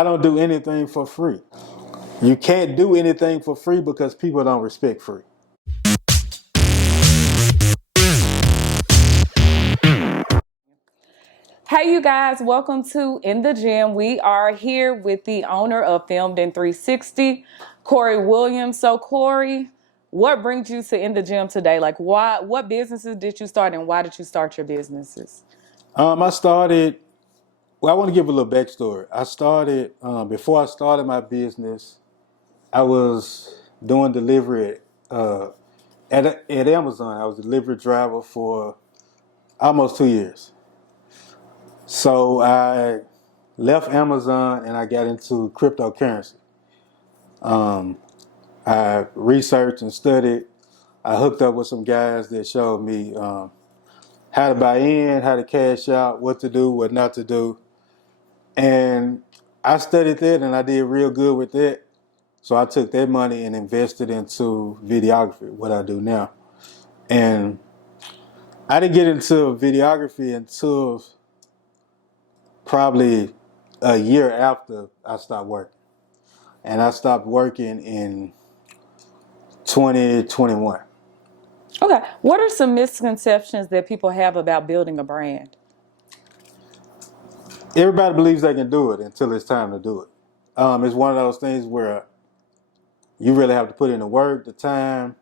I don't do anything for free. You can't do anything for free because people don't respect free. Hey, you guys, welcome to In the Gym. We are here with the owner of Filmed in 360, Corey Williams. So, Corey, what brings you to In the Gym today? Like, what businesses did you start and why did you start your businesses? I started, I want to give a little backstory. Before I started my business, I was doing delivery at Amazon. I was a delivery driver for almost 2 years. So I left Amazon and I got into cryptocurrency. I researched and studied. I hooked up with some guys that showed me how to buy in, how to cash out, what to do, what not to do. And I studied that and I did real good with that. So I took that money and invested into videography, what I do now. And I didn't get into videography until probably a year after I stopped working. And I stopped working in 2021. Okay, what are some misconceptions that people have about building a brand? Everybody believes they can do it until it's time to do it. It's one of those things where you really have to put in the work, the time,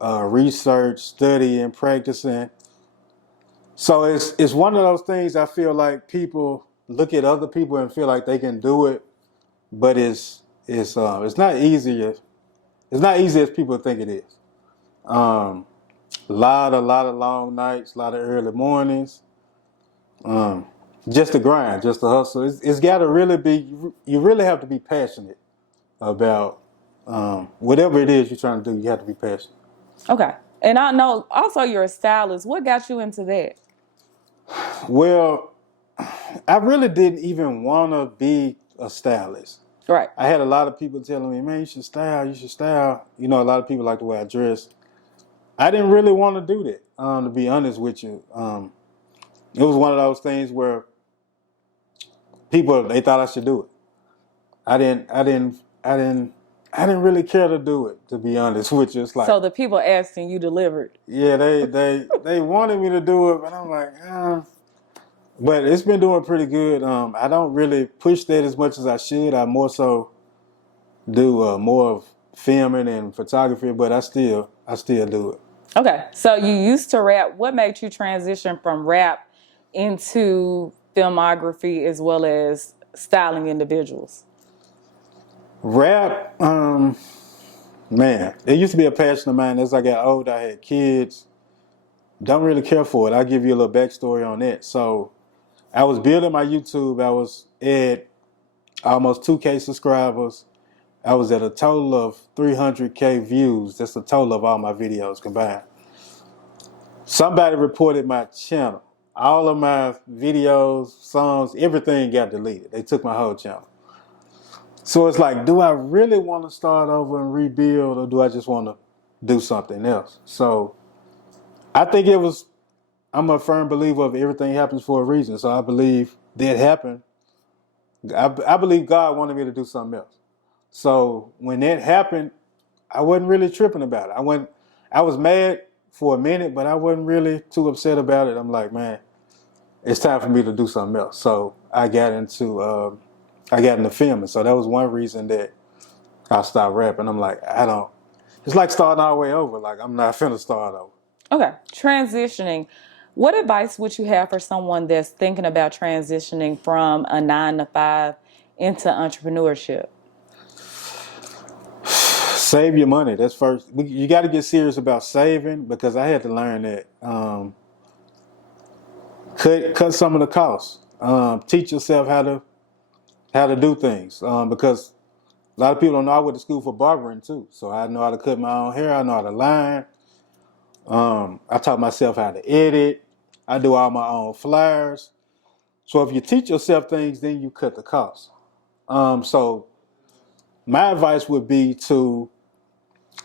research, studying, practicing. So it's one of those things I feel like people look at other people and feel like they can do it, but it's not easy. It's not easy as people think it is. A lot of long nights, a lot of early mornings. Just the grind, just the hustle. It's got to really be. You really have to be passionate about whatever it is you're trying to do. You have to be passionate. Okay, and I know also you're a stylist. What got you into that? Well, I really didn't even want to be a stylist. Right. I had a lot of people telling me, "Man, you should style. You should style." You know, a lot of people like the way I dress. I didn't really want to do that. To be honest with you, it was one of those things where people they thought I should do it. I didn't. I didn't. I didn't. I didn't really care to do it. To be honest with you, it's like So the people asked and you delivered. yeah, they wanted me to do it, but I'm like, But it's been doing pretty good. I don't really push that as much as I should. I more so do more of filming and photography, but I still do it. Okay, so you used to rap. What made you transition from rap into filmography as well as styling individuals? Rap, man, it used to be a passion of mine. As I got older, I had kids. Don't really care for it. I'll give you a little backstory on that. So I was building my YouTube. I was at almost 2K subscribers. I was at a total of 300K views. That's the total of all my videos combined. Somebody reported my channel. All of my videos, songs, everything got deleted. They took my whole channel. So it's like, do I really want to start over and rebuild, or do I just want to do something else? So I think I'm a firm believer of everything happens for a reason. So I believe that happened. I believe God wanted me to do something else. So when that happened, I wasn't really tripping about it. I was mad for a minute, but I wasn't really too upset about it. I'm like, man, it's time for me to do something else. So I got into filming. So that was one reason that I stopped rapping. I'm like, it's like starting all the way over. Like, I'm not finna start over. Okay, transitioning. What advice would you have for someone that's thinking about transitioning from a 9 to 5 into entrepreneurship? Save your money. That's first. You got to get serious about saving, because I had to learn that. Cut some of the costs. Teach yourself how to do things, because a lot of people don't know. I went to school for barbering too, so I know how to cut my own hair. I know how to line. I taught myself how to edit. I do all my own flyers. So if you teach yourself things, then you cut the costs. So my advice would be to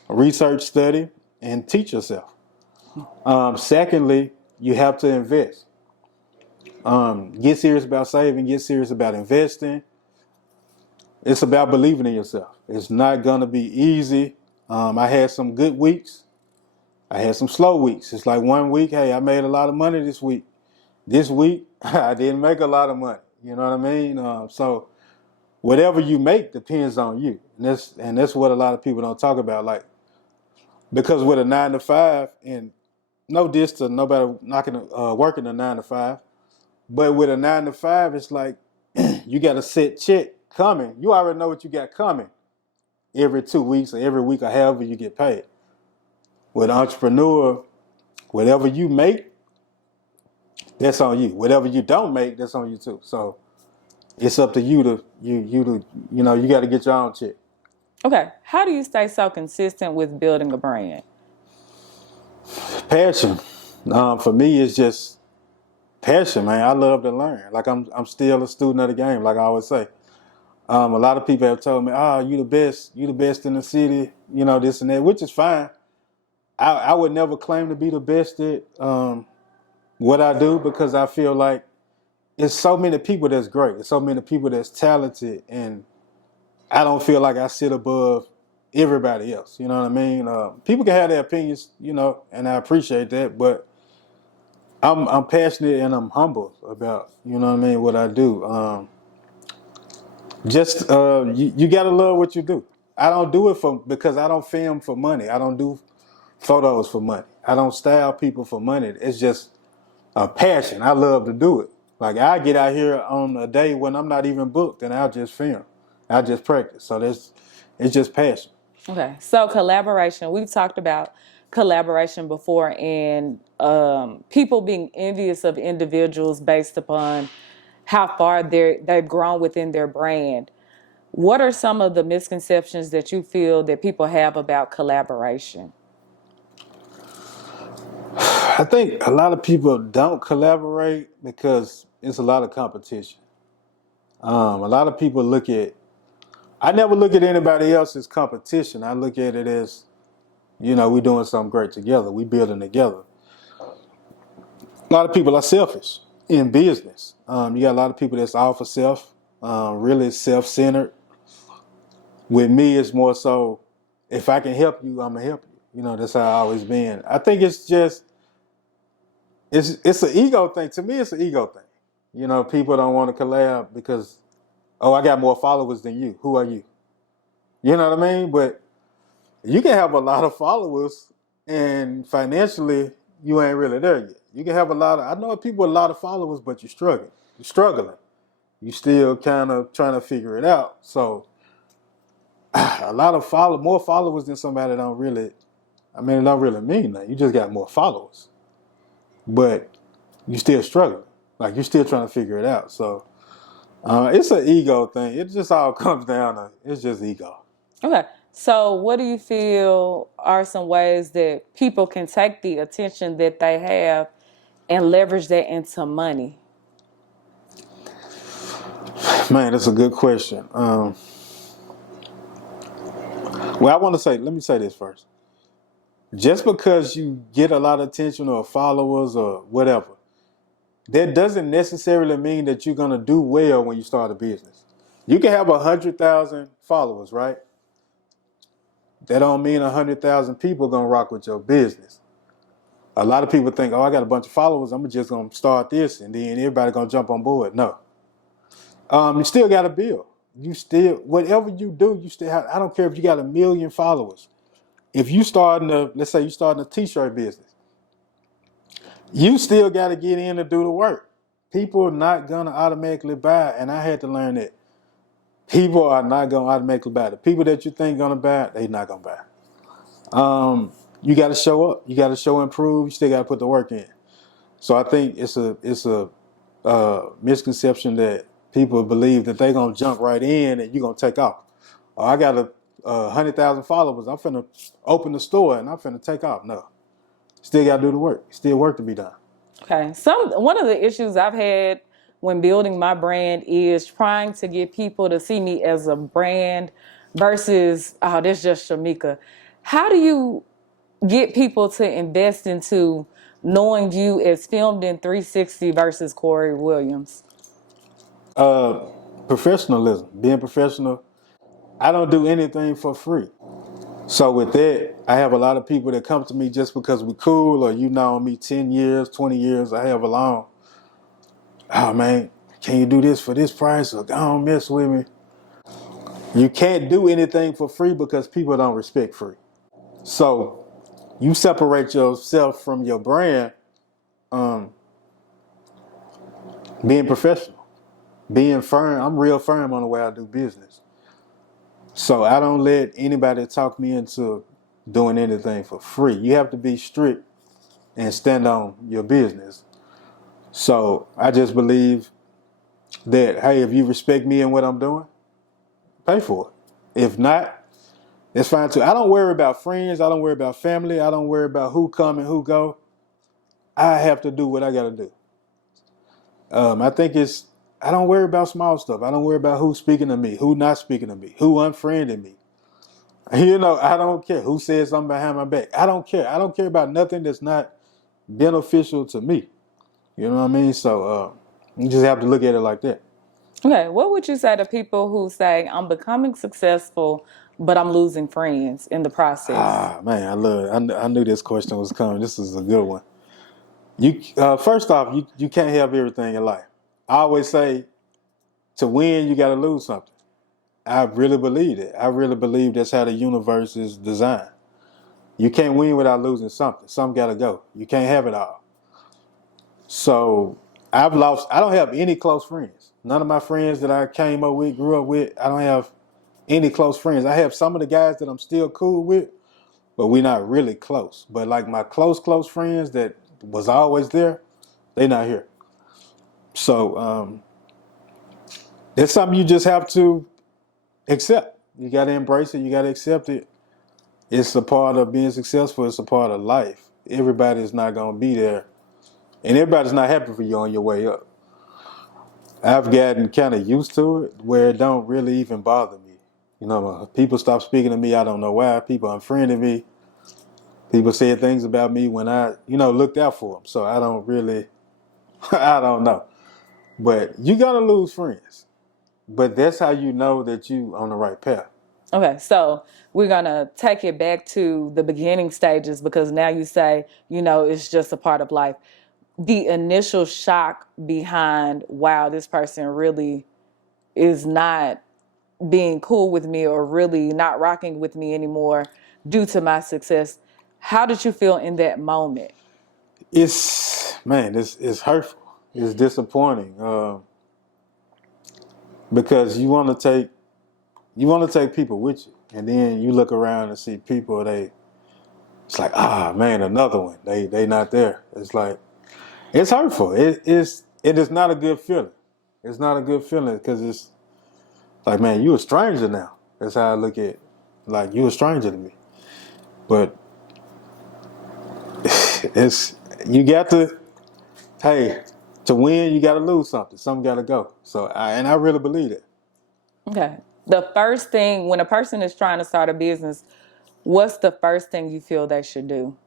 research, study, and teach yourself. Secondly, you have to invest. Get serious about saving. Get serious about investing. it's about believing in yourself. It's not gonna be easy. I had some good weeks. I had some slow weeks. It's like one week, hey, I made a lot of money this week. This week, I didn't make a lot of money. You know what I mean? So whatever you make depends on you, and that's what a lot of people don't talk about. Like, because with a 9 to 5, and no diss to nobody knocking working a 9 to 5, but with a 9 to 5, it's like you got a set check coming. You already know what you got coming every 2 weeks or every week or however you get paid. With an entrepreneur, whatever you make, that's on you. Whatever you don't make, that's on you too. So it's up to you to you got to get your own check. Okay. How do you stay so consistent with building a brand? Passion. For me, it's just passion, man. I love to learn. Like I'm still a student of the game, like I always say. A lot of people have told me, "Oh, you the best in the city," this and that, which is fine. I would never claim to be the best at what I do, because I feel like it's so many people that's great. It's so many people that's talented, and I don't feel like I sit above everybody else. You know what I mean? People can have their opinions, and I appreciate that, but I'm passionate and I'm humble about, what I do. You gotta love what you do. I don't do it because I don't film for money. I don't do photos for money. I don't style people for money. It's just a passion. I love to do it. Like, I get out here on a day when I'm not even booked, and I'll just film. I'll just practice. So it's just passion. Okay. So collaboration. We've talked about collaboration before, and people being envious of individuals based upon how far they've grown within their brand. What are some of the misconceptions that you feel that people have about collaboration? I think a lot of people don't collaborate because it's a lot of competition. A lot of people I never look at anybody else as competition. I look at it as, we're doing something great together. We building together. A lot of people are selfish in business. You got a lot of people that's all for self, really self-centered. With me, it's more so, if I can help you, I'm gonna help you. That's how I always been. I think it's just, it's an ego thing. To me, it's an ego thing. People don't want to collab because, oh, I got more followers than you. Who are you? You know what I mean? But you can have a lot of followers, and financially, you ain't really there yet. You can have I know people with a lot of followers, but you're struggling. You're struggling. You still kind of trying to figure it out. So a lot of more followers than somebody don't really, it don't really mean that. You just got more followers, but you still struggling. Like, you're still trying to figure it out. So it's an ego thing. It just all comes down to, it's just ego. Okay. So, what do you feel are some ways that people can take the attention that they have and leverage that into money? Man, that's a good question. Let me say this first. Just because you get a lot of attention or followers or whatever, that doesn't necessarily mean that you're going to do well when you start a business. You can have 100,000 followers, right? That don't mean 100,000 people are going to rock with your business. A lot of people think, oh, I got a bunch of followers, I'm just going to start this, and then everybody going to jump on board. No. You still got to build. Whatever you do, you still have, I don't care if you got 1 million followers. If you let's say you starting a t-shirt business, you still got to get in to do the work. People are not going to automatically buy, and I had to learn that. People are not going to automatically buy. The people that you think going to buy, they not going to buy. You got to show up. You got to show and prove. You still got to put the work in. So I think it's a misconception that people believe that they're going to jump right in and you're going to take off. Oh, I got 100,000 followers. I'm finna open the store and I'm finna take off. No. Still got to do the work. Still work to be done. Okay. One of the issues I've had when building my brand is trying to get people to see me as a brand versus, oh, this just Shamika. How do you get people to invest into knowing you as Filmed in 360 versus Corey Williams? Professionalism, being professional. I don't do anything for free. So with that, I have a lot of people that come to me just because we cool or you know me 10 years, 20 years, I have a long. Oh man, can you do this for this price or don't mess with me? You can't do anything for free because people don't respect free. So you separate yourself from your brand, um, being professional, being firm. I'm real firm on the way I do business. So I don't let anybody talk me into doing anything for free. You have to be strict and stand on your business. So I just believe that, hey, if you respect me and what I'm doing, pay for it. If not, it's fine too. I don't worry about friends. I don't worry about family. I don't worry about who come and who go. I have to do what I got to do. I think I don't worry about small stuff. I don't worry about who's speaking to me, who not speaking to me, who unfriending me. You know, I don't care who says something behind my back. I don't care. I don't care about nothing that's not beneficial to me. You know what I mean? So you just have to look at it like that. Okay, what would you say to people who say, I'm becoming successful, but I'm losing friends in the process? Ah, man, I knew this question was coming. This is a good one. You first off, you can't have everything in life. I always say to win, you got to lose something. I really believe it. I really believe that's how the universe is designed. You can't win without losing something. Something got to go. You can't have it all. So I've lost. I don't have any close friends. None of my friends that I came up with, grew up with, I don't have any close friends. I have some of the guys that I'm still cool with, but we're not really close. But like my close friends that was always there, they not here. So it's something you just have to accept. You got to embrace it. You got to accept it. It's a part of being successful. It's a part of life. Everybody's not going to be there, and everybody's not happy for you on your way up. I've gotten kind of used to it where it don't really even bother me. You know, people stop speaking to me. I don't know why. People unfriended me. People said things about me when I, looked out for them. So I don't really, I don't know. But you got to lose friends. But that's how you know that you on the right path. Okay, so we're going to take it back to the beginning stages because now you say, it's just a part of life. The initial shock behind, wow, this person really is not being cool with me or really not rocking with me anymore due to my success. How did you feel in that moment? It's hurtful. It's disappointing because you want to take people with you, and then you look around and see people. It's like, man, another one. They not there. It's like it's hurtful. It is not a good feeling. It's not a good feeling because it's like, man, you a stranger now. That's how I look at it. Like you a stranger to me. But it's you got to hey, to win you gotta lose something. Something gotta go. So I really believe it. Okay. The first thing, when a person is trying to start a business, what's the first thing you feel they should do?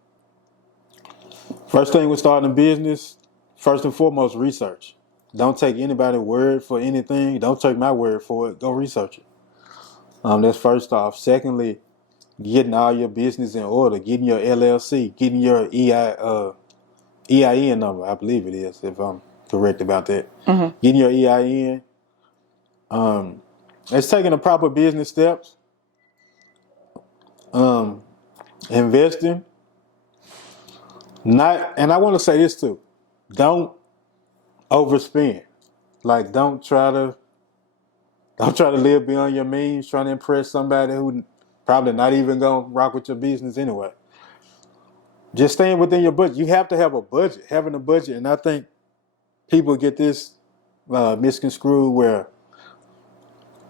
First thing with starting a business, first and foremost, research. Don't take anybody's word for anything. Don't take my word for it. Go research it. That's first off. Secondly, getting all your business in order, getting your LLC, getting your EIN number. I believe it is, if I'm correct about that. Mm-hmm. Getting your EIN. It's taking the proper business steps. Investing. And I want to say this too. Don't overspend. Like don't try to live beyond your means, trying to impress somebody who probably not even gonna rock with your business anyway. Just staying within your budget. You have to have a budget. Having a budget, and I think people get this misconstrued where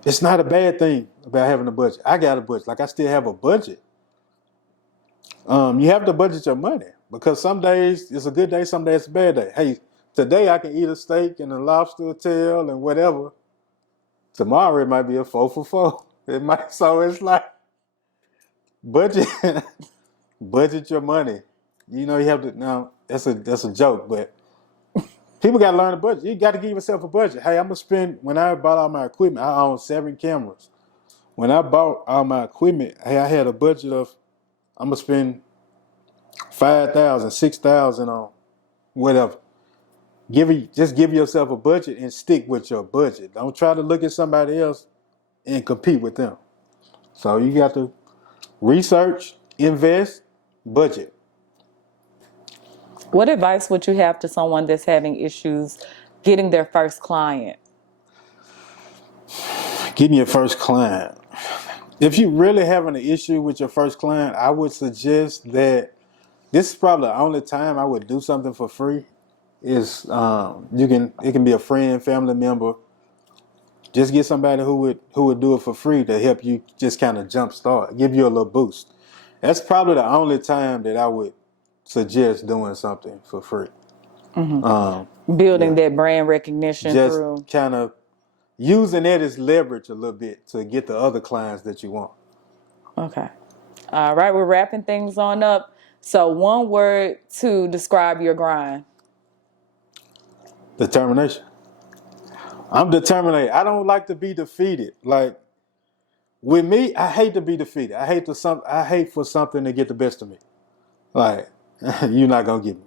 it's not a bad thing about having a budget. I got a budget. Like I still have a budget. You have to budget your money because some days it's a good day, some days it's a bad day. Hey, today I can eat a steak and a lobster tail and whatever. Tomorrow it might be a 4 for 4. It might. So it's like budget, budget your money. You have to. Now that's a joke, but people got to learn a budget. You got to give yourself a budget. Hey, I'm gonna spend. When I bought all my equipment, I own 7 cameras. when I bought all my equipment, I had a budget of I'm gonna spend 5,000, 6,000 on whatever. Just give yourself a budget and stick with your budget. Don't try to look at somebody else and compete with them. So you got to research, invest, budget. What advice would you have to someone that's having issues getting their first client? Getting your first client. If you're really having an issue with your first client, I would suggest that this is probably the only time I would do something for free. Is it can be a friend, family member. Just get somebody who would do it for free to help you just kind of jumpstart, give you a little boost. That's probably the only time that I would suggest doing something for free. Building that brand recognition Just through. kind of using it as leverage a little bit to get the other clients that you want. Okay. All right, we're wrapping things on up. So one word to describe your grind. Determination. I'm determined. I don't like to be defeated. Like with me, I hate to be defeated. I hate for something to get the best of me. Like you're not gonna get me.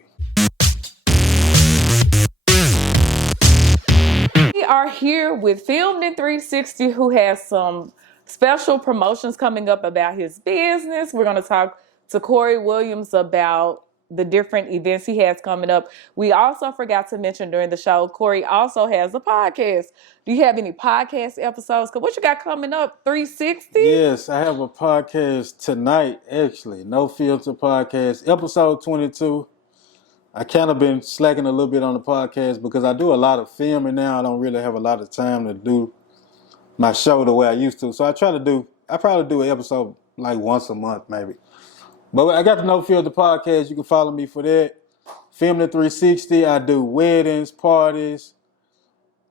We are here with Filmed in 360, who has some special promotions coming up about his business. We're going to talk to Corey Williams about the different events he has coming up. We also forgot to mention during the show, Corey also has a podcast. Do you have any podcast episodes? Because what you got coming up, 360? Yes, I have a podcast tonight, actually. No Filter Podcast, episode 22. I kind of been slacking a little bit on the podcast because I do a lot of filming now. I don't really have a lot of time to do my show the way I used to. So I probably do an episode like once a month maybe. But I got the No Filter Podcast. You can follow me for that. Filming 360. I do weddings, parties,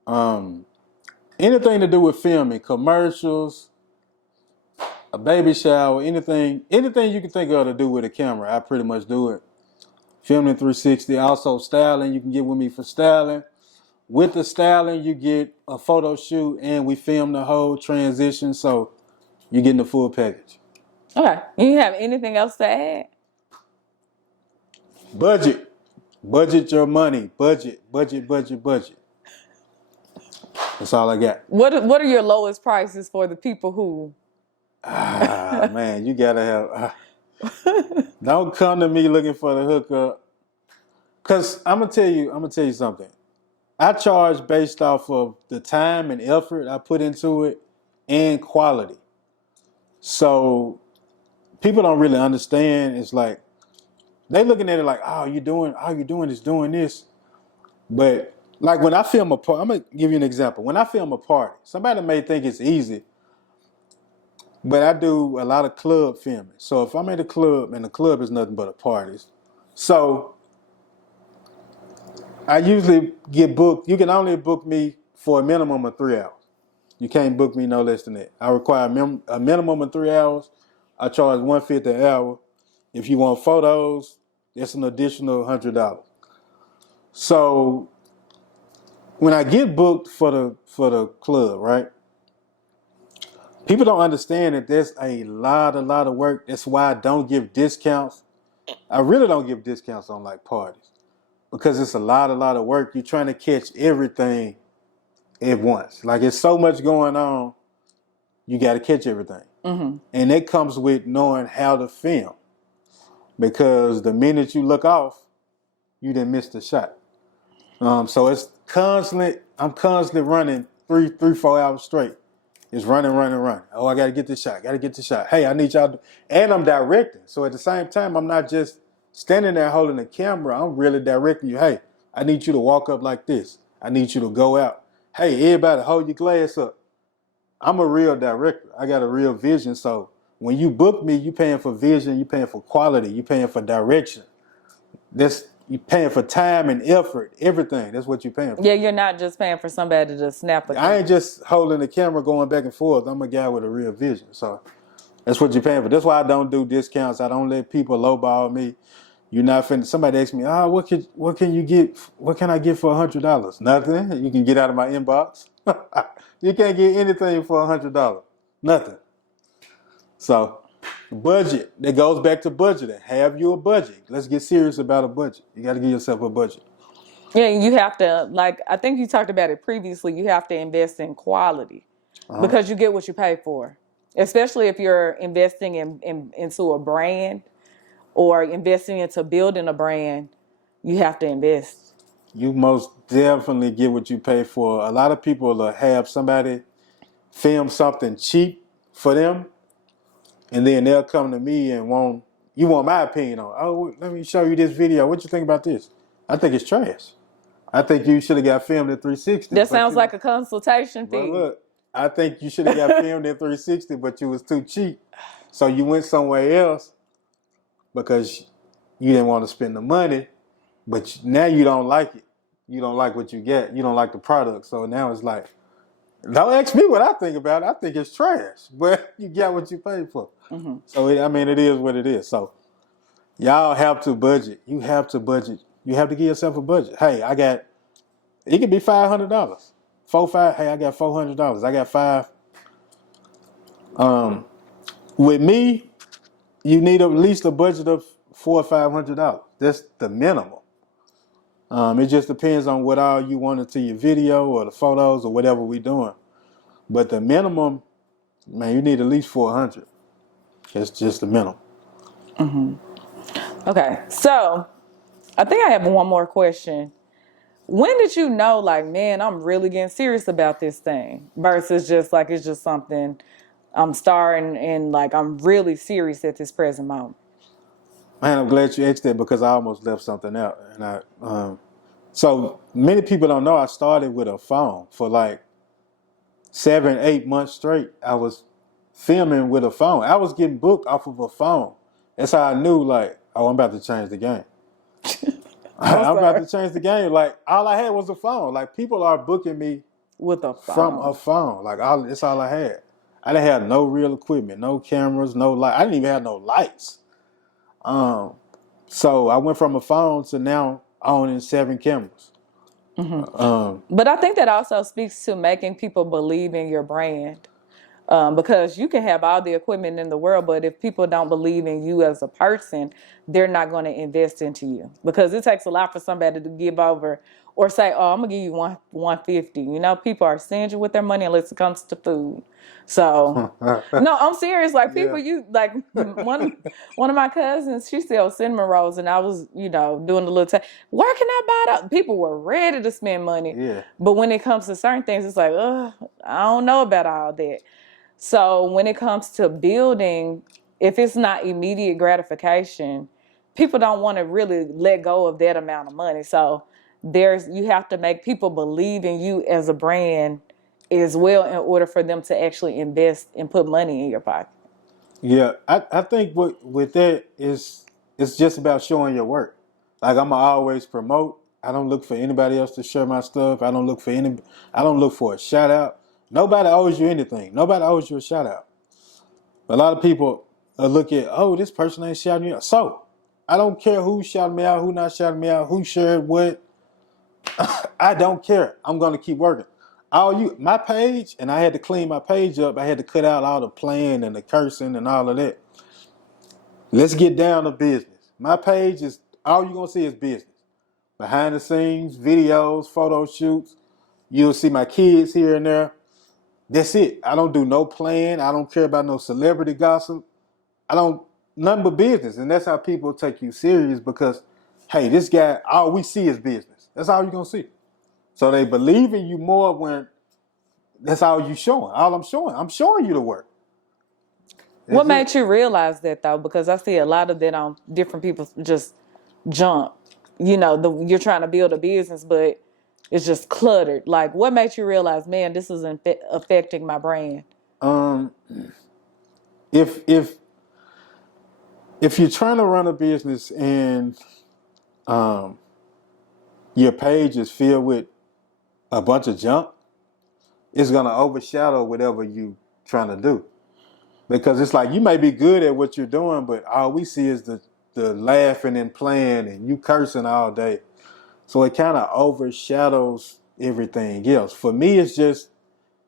anything to do with filming, commercials, a baby shower, anything you can think of to do with a camera. I pretty much do it. Filming 360. Also styling. You can get with me for styling. With the styling, you get a photo shoot and we film the whole transition. So you're getting the full package. Okay. You have anything else to add? Budget. Budget your money. Budget. That's all I got. What are your lowest prices for the people who? Man, you gotta have. Don't come to me looking for the hookup. Cause I'm gonna tell you something. I charge based off of the time and effort I put into it and quality. So people don't really understand. It's like they looking at it like, all you're doing is doing this. But like when I film a party, I'm gonna give you an example. When I film a party, somebody may think it's easy, but I do a lot of club filming. So if I'm at a club and the club is nothing but a party, so I usually get booked. You can only book me for a minimum of 3 hours. You can't book me no less than that. I require a minimum of 3 hours. I charge $150 an hour. If you want photos, it's an additional $100. So when I get booked for the club, right? People don't understand that there's a lot of work. That's why I don't give discounts. I really don't give discounts on like parties because it's a lot of work. You're trying to catch everything at once. Like it's so much going on. You got to catch everything. Mm-hmm. And that comes with knowing how to film because the minute you look off, you didn't miss the shot. So it's constantly, I'm constantly running 4 hours straight. It's running. Oh, I got to get this shot. Hey, I need y'all and I'm directing. So at the same time, I'm not just standing there holding the camera. I'm really directing you. Hey, I need you to walk up like this. I need you to go out. Hey, everybody hold your glass up. I'm a real director. I got a real vision. So when you book me, you paying for vision, you paying for quality, you paying for direction. You paying for time and effort, everything. That's what you're paying for. Yeah, you're not just paying for somebody to snap a camera. I ain't just holding the camera going back and forth. I'm a guy with a real vision. So that's what you're paying for. That's why I don't do discounts. I don't let people lowball me. You're not finna. Somebody asked me, what can you get? What can I get for $100? Nothing. You can get out of my inbox. You can't get anything for $100. Nothing. So, budget. That goes back to budgeting. Have you a budget? Let's get serious about a budget. You got to give yourself a budget. Yeah, you have to, like, I think you talked about it previously, you have to invest in quality Uh-huh. because you get what you pay for. Especially if you're investing into a brand or investing into building a brand, you have to invest. You most definitely get what you pay for. A lot of people will have somebody film something cheap for them, and then they'll come to me and want my opinion on. Oh, let me show you this video. What you think about this? I think it's trash. I think you should have got filmed at 360. That sounds like a consultation But fee. look, I think you should have got filmed at 360, but you was too cheap. So you went somewhere else because you didn't want to spend the money, but now you don't like it. You don't like what you get. You don't like the product. So now it's like, don't ask me what I think about it. I think it's trash, but you got what you paid for. Mm-hmm. So, it is what it is. So y'all have to budget. You have to budget. You have to give yourself a budget. Hey, it could be $500. Hey, I got $400. I got five. With me, you need at least a budget of $400 or $500. That's the minimum. It just depends on what all you want into your video or the photos or whatever we're doing. But the minimum, man, you need at least 400. That's just the minimum. Mm-hmm. Okay, so I think I have one more question. When did you know, like, man, I'm really getting serious about this thing versus just like it's just something I'm starting and like I'm really serious at this present moment? Man, I'm glad you asked that because I almost left something out. And so many people don't know I started with a phone for like 7, 8 months straight. I was filming with a phone. I was getting booked off of a phone. That's how I knew, like, oh, I'm about to change the game. I'm about to change the game. Like, all I had was a phone. Like, people are booking me with a phone. From a phone. Like, that's all I had. I didn't have no real equipment, no cameras, no light. I didn't even have no lights. So I went from a phone to now owning 7 cameras. Mm-hmm. But I think that also speaks to making people believe in your brand. Because you can have all the equipment in the world, but if people don't believe in you as a person, they're not going to invest into you. Because it takes a lot for somebody to give over or say, "Oh, I'm gonna give you 150." You know, people are stingy with their money unless it comes to food. So, no, I'm serious. Like people, you like one of my cousins. She sells cinnamon rolls, and I was, doing the little. Where can I buy that? People were ready to spend money. Yeah. But when it comes to certain things, it's like, I don't know about all that. So when it comes to building, if it's not immediate gratification, people don't want to really let go of that amount of money. So you have to make people believe in you as a brand as well in order for them to actually invest and put money in your pocket. Yeah, I think with that is it's just about showing your work. Like I'm always promote. I don't look for anybody else to share my stuff. I don't look for a shout out. Nobody owes you anything. Nobody owes you a shout out. A lot of people look at, oh, this person ain't shouting me out. So I don't care who shouted me out, who not shouting me out, who shared what. I don't care. I'm gonna keep working. My page, and I had to clean my page up. I had to cut out all the playing and the cursing and all of that. Let's get down to business. My page is all you're gonna see is business. Behind the scenes, videos, photo shoots. You'll see my kids here and there. That's it. I don't do no playing. I don't care about no celebrity gossip. Nothing but business. And that's how people take you serious because, hey, this guy, all we see is business. That's all you're going to see. So they believe in you more when that's all you showing. All I'm showing you the work. What made you realize that though? Because I see a lot of that on different people just jump. You're trying to build a business, but it's just cluttered. Like, what made you realize, man, this is affecting my brand? If you're trying to run a business and your page is filled with a bunch of junk, it's gonna overshadow whatever you trying to do. Because it's like you may be good at what you're doing, but all we see is the laughing and playing and you cursing all day. So it kind of overshadows everything else. For me, it's just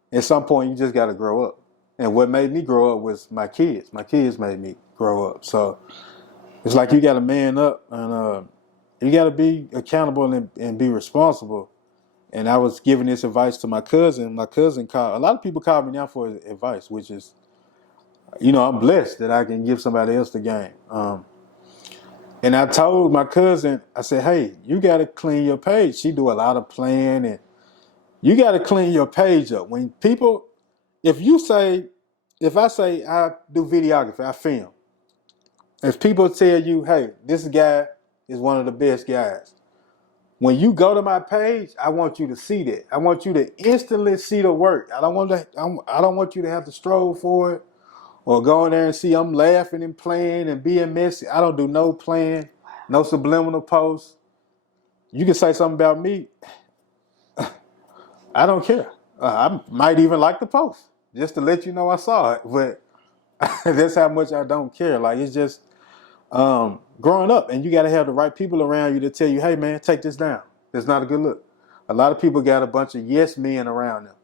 at some point you just got to grow up. And what made me grow up was my kids. My kids made me grow up. So it's like you got to man up and you got to be accountable and be responsible. And I was giving this advice to my cousin. My cousin called. A lot of people call me now for advice, which is, I'm blessed that I can give somebody else the game. And I told my cousin, I said, hey, you got to clean your page. She do a lot of playing, and you got to clean your page up. When people, if I say I do videography, I film. If people tell you, hey, this guy is one of the best guys, when you go to my page, I want you to see that. I want you to instantly see the work. I don't want you to have to stroll for it or go in there and see I'm laughing and playing and being messy. I don't do no playing, no subliminal posts. You can say something about me. I don't care. I might even like the post just to let you know I saw it. But that's how much I don't care. Like, it's just growing up, and you got to have the right people around you to tell you, hey, man, take this down. It's not a good look. A lot of people got a bunch of yes men around them.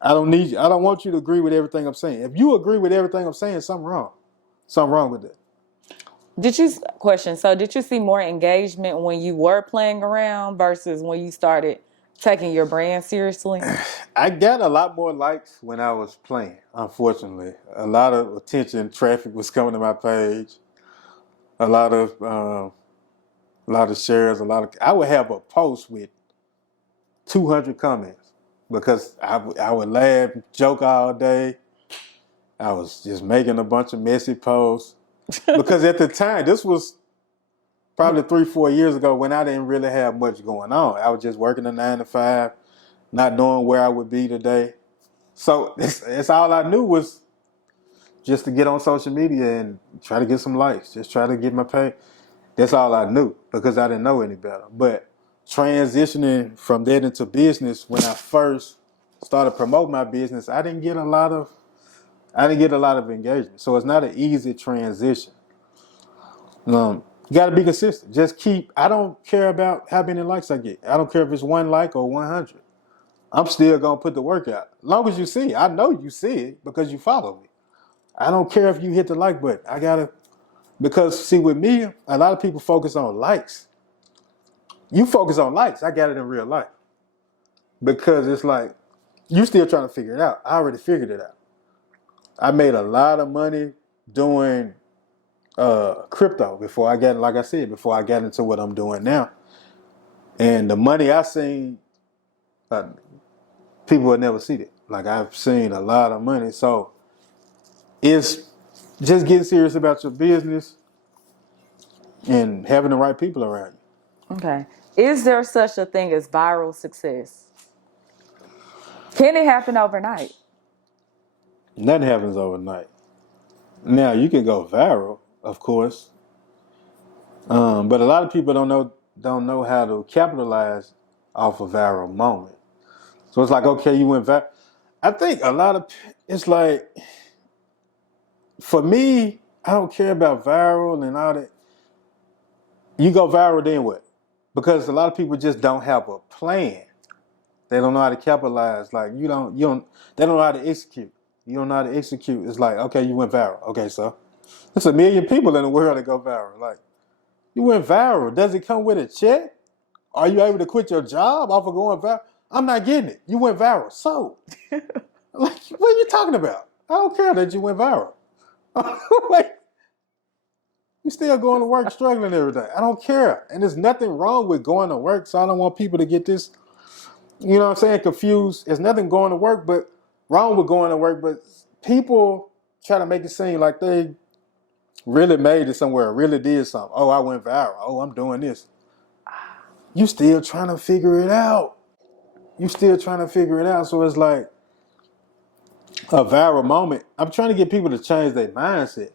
I don't need you. I don't want you to agree with everything I'm saying. If you agree with everything I'm saying, something wrong. Something wrong with it. So did you see more engagement when you were playing around versus when you started taking your brand seriously? I got a lot more likes when I was playing, unfortunately. A lot of attention, traffic was coming to my page. A lot of shares, I would have a post with 200 comments because I would laugh, joke all day. I was just making a bunch of messy posts because at the time, this was probably 3-4 years ago when I didn't really have much going on. I was just working a 9 to 5, not knowing where I would be today. So that's all I knew was just to get on social media and try to get some likes, just try to get my pay. That's all I knew because I didn't know any better. But transitioning from that into business, when I first started promoting my business, I didn't get a lot of engagement. So it's not an easy transition. You got to be consistent. I don't care about how many likes I get. I don't care if it's 1 like or 100. I'm still going to put the work out. As long as you see it. I know you see it because you follow me. I don't care if you hit the like button. Because see, with me, a lot of people focus on likes. You focus on likes. I got it in real life. Because it's like, you still trying to figure it out. I already figured it out. I made a lot of money doing crypto before I got into what I'm doing now. And the money I seen, people would never see it. Like, I've seen a lot of money. So it's just getting serious about your business and having the right people around you. Okay. Is there such a thing as viral success? Can it happen overnight? Nothing happens overnight. Now, you can go viral, of course, but a lot of people don't know how to capitalize off a viral moment. So it's like, okay, you went viral. I think it's like, for me, I don't care about viral and all that. You go viral, then what? Because a lot of people just don't have a plan. They don't know how to capitalize. Like, they don't know how to execute. You don't know how to execute. It's like, okay, you went viral. Okay, so there's 1 million people in the world that go viral. Like, you went viral. Does it come with a check? Are you able to quit your job off of going viral? I'm not getting it. You went viral. So, like, what are you talking about? I don't care that you went viral. Like, you still going to work struggling every day. I don't care. And there's nothing wrong with going to work, so I don't want people to get this, you know what I'm saying, confused. There's nothing wrong with going to work, but people try to make it seem like they really made it somewhere, really did something. Oh, I went viral. Oh, I'm doing this. You still trying to figure it out. So it's like a viral moment. I'm trying to get people to change their mindset.